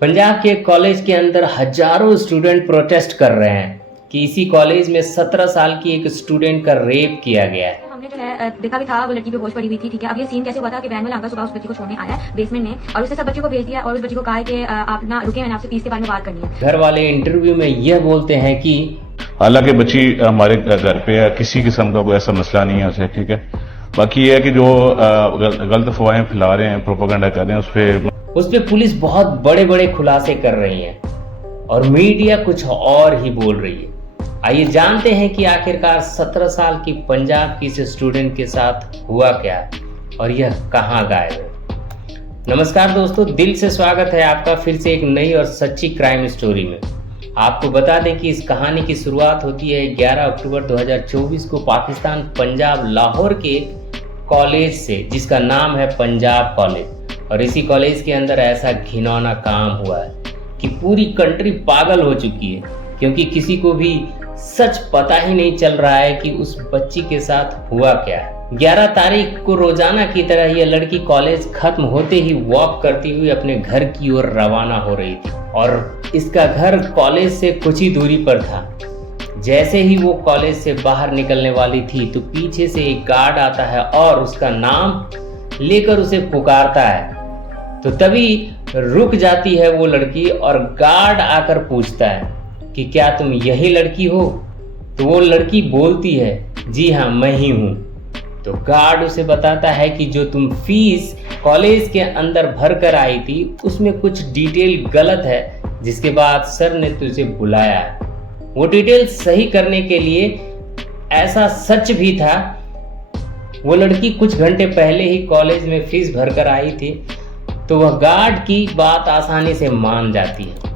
पंजाब के कॉलेज के अंदर हजारों स्टूडेंट प्रोटेस्ट कर रहे हैं कि इसी कॉलेज में 17 साल की एक स्टूडेंट का रेप किया गया है। हमने जो है देखा भी था, वो लड़की बेहोश पड़ी हुई थी। ठीक है, अब ये सीन कैसे हुआ था कि वैन वाला अंकल सुबह उस बच्ची को छोड़ने आया बेसमेंट में और उसने सब बच्चों को भेज दिया और उस बच्ची को कहा कि आप ना रुके, मैंने आपसे फीस के बारे में बात करनी है। घर वाले इंटरव्यू में यह बोलते हैं कि हालांकि बच्ची हमारे घर पे है, किसी किस्म का कोई ऐसा मसला नहीं है उसे। ठीक है, बाकी ये है कि जो गलत अफवाहें फैला रहे हैं, प्रोपेगेंडा कर रहे हैं, उस पे पुलिस बहुत बड़े बड़े खुलासे कर रही है और मीडिया कुछ और ही बोल रही है। आइए जानते हैं कि आखिरकार 17 साल की पंजाब की इस स्टूडेंट के साथ हुआ क्या और यह कहां गायब है। नमस्कार दोस्तों, दिल से स्वागत है आपका फिर से एक नई और सच्ची क्राइम स्टोरी में। आपको बता दें कि इस कहानी की शुरुआत होती है 11 अक्टूबर 2024 को पाकिस्तान पंजाब लाहौर के कॉलेज से, जिसका नाम है पंजाब कॉलेज। और इसी कॉलेज के अंदर ऐसा घिनौना काम हुआ है कि पूरी कंट्री पागल हो चुकी है, क्योंकि किसी को भी सच पता ही नहीं चल रहा है कि उस बच्ची के साथ हुआ क्या है। 11 तारीख को रोजाना की तरह यह लड़की कॉलेज खत्म होते ही वॉक करती हुई अपने घर की ओर रवाना हो रही थी और इसका घर कॉलेज से कुछ ही दूरी पर था। जैसे ही वो कॉलेज से बाहर निकलने वाली थी तो पीछे से एक गार्ड आता है और उसका नाम लेकर उसे पुकारता है। तो तभी रुक जाती है वो लड़की और गार्ड आकर पूछता है कि क्या तुम यही लड़की हो? तो वो लड़की बोलती है, जी हाँ मैं ही हूँ। तो गार्ड उसे बताता है कि जो तुम फीस कॉलेज के अंदर भर कर आई थी उसमें कुछ डिटेल गलत है, जिसके बाद सर ने तुझे बुलाया है। वो डिटेल सही करने के लिए ऐसा सच भी था, वो लड़की कुछ घंटे पहले ही कॉलेज में फीस भरकर आई थी। तो वह गार्ड की बात आसानी से मान जाती है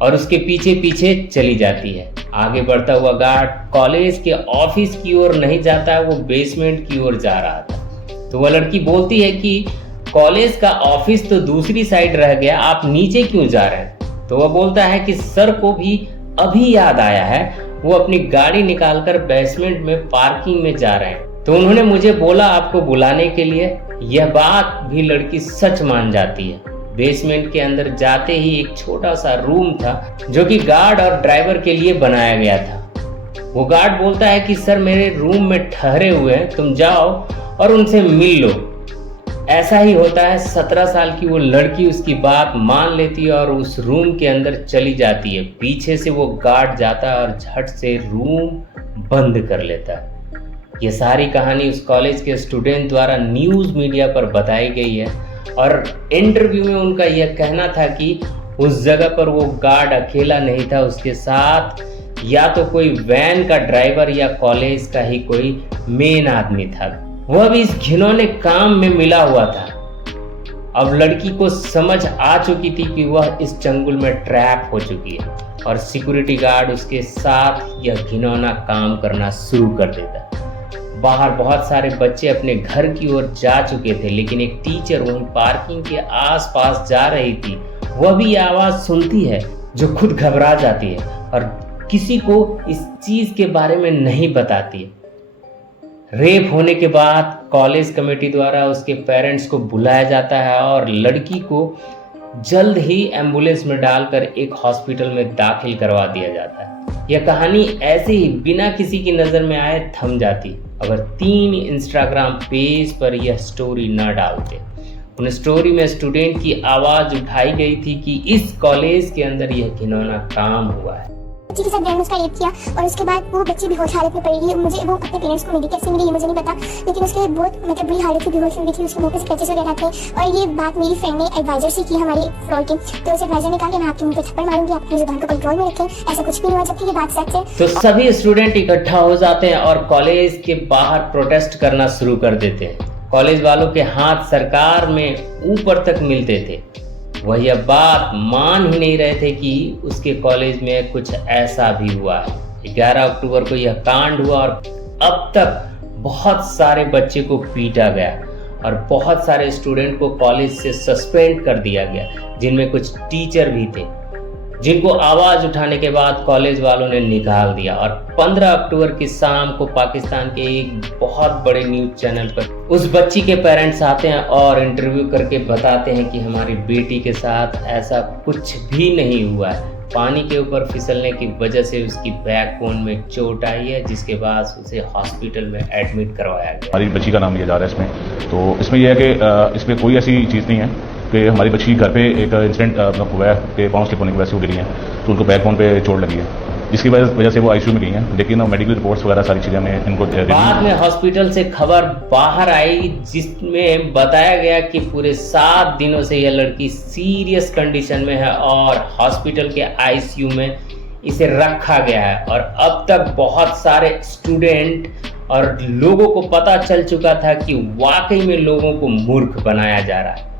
और उसके पीछे पीछे चली जाती है। आगे बढ़ता हुआ गार्ड कॉलेज के ऑफिस की ओर नहीं जाता, वो बेसमेंट की ओर जा रहा था। तो वह लड़की बोलती है कि कॉलेज का ऑफिस तो दूसरी साइड रह गया, आप नीचे क्यों जा रहे हैं? तो वह बोलता है कि सर को भी अभी याद आया है, वो अपनी गाड़ी निकालकर बेसमेंट में पार्किंग में जा रहे हैं, तो उन्होंने मुझे बोला आपको बुलाने के लिए। यह बात भी लड़की सच मान जाती है। बेसमेंट के अंदर जाते ही एक छोटा सा रूम था जो कि गार्ड और ड्राइवर के लिए बनाया गया था। वो गार्ड बोलता है कि सर मेरे रूम में ठहरे हुए हैं, तुम जाओ और उनसे मिल लो। ऐसा ही होता है। 17 साल की वो लड़की उसकी बात मान लेती है और उस रूम के अंदर चली जाती है। पीछे से वो गार्ड जाता है और झट से रूम बंद कर लेता है। ये सारी कहानी उस कॉलेज के स्टूडेंट द्वारा न्यूज़ मीडिया पर बताई गई है और इंटरव्यू में उनका यह कहना था कि उस जगह पर वो गार्ड अकेला नहीं था, उसके साथ या तो कोई वैन का ड्राइवर या कॉलेज का ही कोई मेन आदमी था। वह भी इस घिनौने काम में मिला हुआ था। अब लड़की को समझ आ चुकी थी कि वह इस चंगुल में ट्रैप हो चुकी है और सिक्योरिटी गार्ड उसके साथ यह घिनौना काम करना शुरू कर देता। बाहर बहुत सारे बच्चे अपने घर की ओर जा चुके थे, लेकिन एक टीचर वहीं पार्किंग के आसपास जा रही थी। वह भी आवाज सुनती है जो खुद घबरा जाती है और किसी को इस चीज के बारे में नहीं बताती है। रेप होने के बाद कॉलेज कमेटी द्वारा उसके पेरेंट्स को बुलाया जाता है और लड़की को जल्द ही एम्बुलेंस में डालकर एक हॉस्पिटल में दाखिल करवा दिया जाता है। यह कहानी ऐसे ही बिना किसी की नज़र में आए थम जाती अगर 3 इंस्टाग्राम पेज पर यह स्टोरी न डालते। उन स्टोरी में स्टूडेंट की आवाज़ उठाई गई थी कि इस कॉलेज के अंदर यह घिनौना काम हुआ है। बच्ची के साथ ब्रेन उसका रेप किया और उसके बाद वो बच्ची बेहोश हालत में पड़ी रही। मुझे वो अपने पेरेंट्स को मिली, कैसे मिली ये मुझे नहीं पता, लेकिन उसके बहुत बुरी हालत में बेहोश हुई थी। उसके मुंह पे स्क्रैचेस वगैरह थे और ये बात मेरी फ्रेंड ने एडवाइजर से की, हमारी फ्लोर की। तो उस एडवाइजर ने कहा कि मैं आपके मुंह पे थप्पड़ मारूंगी, आप अपनी जुबान को कंट्रोल में रखें। ऐसा कुछ भी नहीं हुआ, जबकि ये बात सच है। तो सभी स्टूडेंट इकट्ठा हो जाते हैं और कॉलेज के बाहर प्रोटेस्ट करना शुरू कर देते हैं। कॉलेज वालों के हाथ सरकार में ऊपर तक मिलते थे। वह यह बात मान ही नहीं रहे थे कि उसके कॉलेज में कुछ ऐसा भी हुआ है। 11 अक्टूबर को यह कांड हुआ और अब तक बहुत सारे बच्चे को पीटा गया और बहुत सारे स्टूडेंट को कॉलेज से सस्पेंड कर दिया गया, जिनमें कुछ टीचर भी थे। जिनको आवाज उठाने के बाद कॉलेज वालों ने निकाल दिया। और 15 अक्टूबर की शाम को पाकिस्तान के एक बहुत बड़े न्यूज चैनल पर उस बच्ची के पेरेंट्स आते हैं और इंटरव्यू करके बताते हैं कि हमारी बेटी के साथ ऐसा कुछ भी नहीं हुआ है। पानी के ऊपर फिसलने की वजह से उसकी बैकबोन में चोट आई है, जिसके बाद उसे हॉस्पिटल में एडमिट करवाया गया। हमारी बच्ची का नाम लिया जा रहा है इसमें। तो इसमें यह है कि इसमें कोई ऐसी चीज़ नहीं है कि हमारी बच्ची घर पे एक इंसिडेंट हुआ है कि पाँव स्लिप होने की वजह से वो गिरी है, तो उनको बैकबोन पे चोट लगी है, जिसकी वजह से वो आईसीयू में गई हैं। लेकिन मेडिकल रिपोर्ट्स वगैरह सारी चीज़ें हमें इनको बाद में हॉस्पिटल से खबर बाहर आई जिसमें बताया गया कि पूरे 7 दिनों से यह लड़की सीरियस कंडीशन में है और हॉस्पिटल के आईसीयू में इसे रखा गया है। और अब तक बहुत सारे स्टूडेंट और लोगों को पता चल चुका था कि वाकई में लोगों को मूर्ख बनाया जा रहा है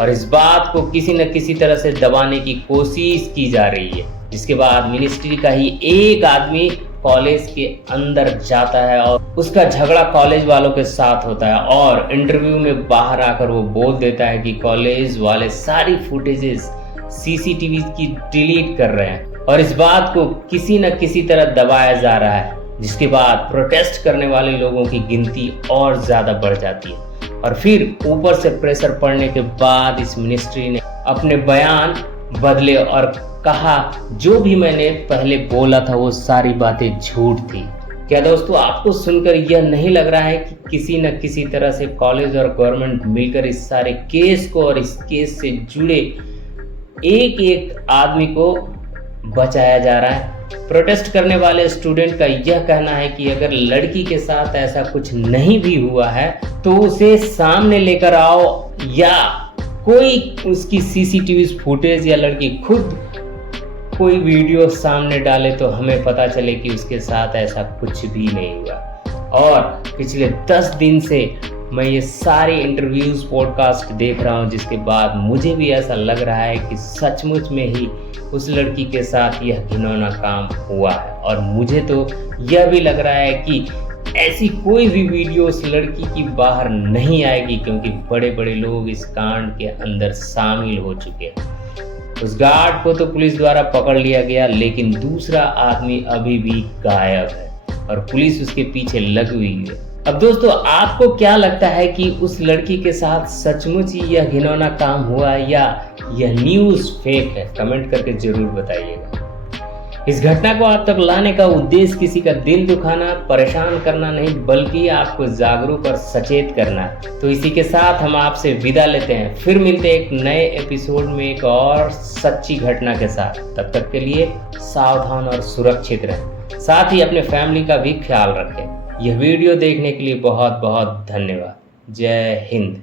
और इस बात को किसी न किसी तरह से दबाने की कोशिश की जा रही है। जिसके बाद मिनिस्ट्री का ही एक आदमी कॉलेज के अंदर जाता है और उसका झगड़ा कॉलेज वालों के साथ होता है और इंटरव्यू में बाहर आकर वो बोल देता है कि कॉलेज वाले सारी फुटेजेस सीसीटीवी की डिलीट कर रहे हैं और इस बात को किसी न किसी तरह दबाया जा रहा है। जिसके बाद प्रोटेस्ट करने वाले लोगों की गिनती और ज्यादा बढ़ जाती है और फिर ऊपर से प्रेशर पड़ने के बाद इस मिनिस्ट्री ने अपने बयान बदले और कहा जो भी मैंने पहले बोला था वो सारी बातें झूठ थी। क्या दोस्तों आपको सुनकर यह नहीं लग रहा है कि किसी न किसी तरह से कॉलेज और गवर्नमेंट मिलकर इस सारे केस को और इस केस से जुड़े एक एक आदमी को बचाया जा रहा है? प्रोटेस्ट करने वाले स्टूडेंट का यह कहना है कि अगर लड़की के साथ ऐसा कुछ नहीं भी हुआ है तो उसे सामने लेकर आओ या कोई उसकी सीसीटीवी फुटेज या लड़की खुद कोई वीडियो सामने डाले तो हमें पता चले कि उसके साथ ऐसा कुछ भी नहीं हुआ। और पिछले 10 दिन से मैं ये सारे इंटरव्यूज पॉडकास्ट देख रहा हूँ, जिसके बाद मुझे भी ऐसा लग रहा है कि सचमुच में ही उस लड़की के साथ यह घिनौना काम हुआ है। और मुझे तो यह भी लग रहा है कि ऐसी कोई भी वीडियो उस लड़की की बाहर नहीं आएगी, क्योंकि बड़े बड़े लोग इस कांड के अंदर शामिल हो चुके हैं। उस गार्ड को तो पुलिस द्वारा पकड़ लिया गया, लेकिन दूसरा आदमी अभी भी गायब है और पुलिस उसके पीछे लगी हुई है। अब दोस्तों आपको क्या लगता है कि उस लड़की के साथ सचमुच ही यह घिनौना काम हुआ या यह न्यूज़ फेक है? कमेंट करके जरूर बताइएगा। इस घटना को आप तक लाने का उद्देश्य किसी का दिल दुखाना, परेशान करना नहीं, बल्कि आपको जागरूक और सचेत करना है। तो इसी के साथ हम आपसे विदा लेते हैं, फिर मिलते हैं एक नए एपिसोड में एक और सच्ची घटना के साथ। तब तक के लिए सावधान और सुरक्षित रहें, साथ ही अपने फैमिली का भी ख्याल रखें। यह वीडियो देखने के लिए बहुत बहुत धन्यवाद। जय हिंद।